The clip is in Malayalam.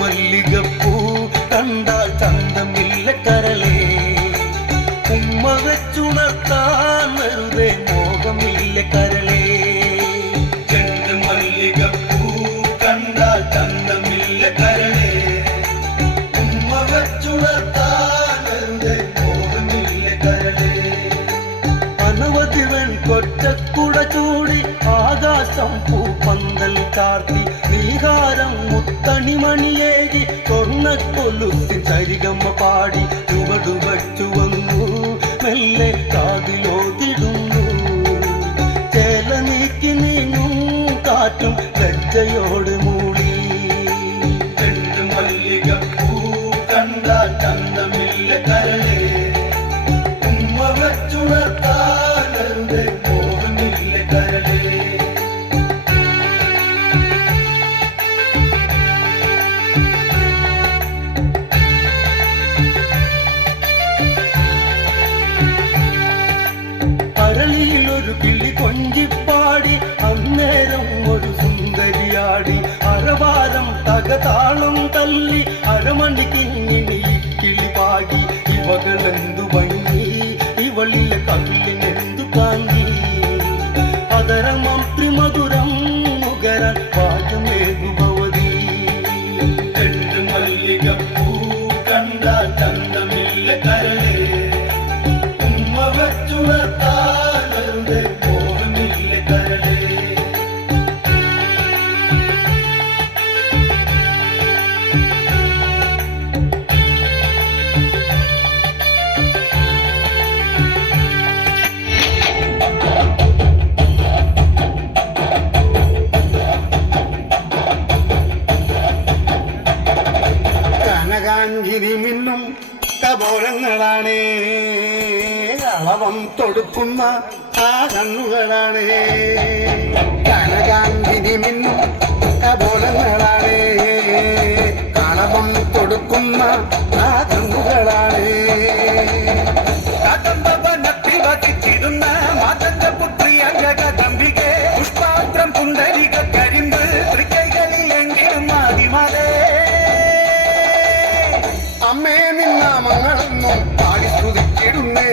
മല്ലികപ്പൂ കണ്ടാൽ ചന്തമില്ല കരളേ, ഉമ്മ വെച്ചുണർത്താൻ വെറുതെ മോഹമില്ല കരളേ. ചെണ്ട് മല്ലികപ്പൂ കണ്ടാൽ ചന്തമില്ല കരളേ, ഉമ്മ വെച്ചുണർത്താൻ വെറുതെ മോഹമില്ല കരളേ. അനവധി വെൺകൊറ്റക്കുട ചൂടി ആകാശം പൂപ്പന്തൽ ചാർത്തി നീഹാരം മുത്തണിമണിയേകി സ്വർണ്ണക്കൊലുത്തി ചരികമ്മ പാടി ചുവടുവച്ചു വന്നു മെല്ലെ കാതിലോതിടുന്നു. ചേല നീക്കി നീങ്ങും കാറ്റും ലജ്ജയോട് മൂളി. ചെണ്ട് മല്ലികപ്പൂ കണ്ടാൽ ചന്തമില്ല കരളേ, ഉമ്മ വെച്ചുണർത്താൻ വെറുതെ മോഹമില്ല കരളേ. അരളിയിലൊരു കിളി കൊഞ്ചിപ്പാടി അന്നേരം ഒരു സുന്ദരിയാടി. അരവാരം തകതാളം തല്ലി അരമണിക്കിങ്ങിനി കിളി പാകി. ഇവകളെന്തു ഭംഗി, ഇവളിലെ കവിളിനെന്തു കാന്തി. അതരമന്ത്രി മധുരം നുകരാൻ ഭാഗ്യമേതു ഭവതി. ചെണ്ട് മല്ലികപ്പൂ കണ്ടാൽ ചന്തമില്ല കരളേ, ഉമ്മ വെച്ചുണർത്താൻ വെറുതെ മോഹമില്ല കരളേ. കനകാഞ്ചിരി മിന്നും കപോലങ്ങളാണേ, അളവം തൊടുക്കുന്ന ആ കണ്ണുകളാണേ. കനകാഞ്ചിരി മിന്നും കപോലങ്ങളാണേ, അളവം കൊടുക്കുന്ന ആ കണ്ണുകളാണേ. കാട്ടമ്പവനത്തിൽ വസിച്ചിരുന്ന മാതന്റെ പുത്രിയ ജഗദംബികെ, പുഷ്പാത്രം പുണ്ടരിക കരിമ്പ് തൃക്കൈകളിലെങ്കിലും ആദിമാതേ. അമ്മേ നിന്നാമങ്ങളെന്നും പാടി സ്തുതിച്ചിടുന്നേ.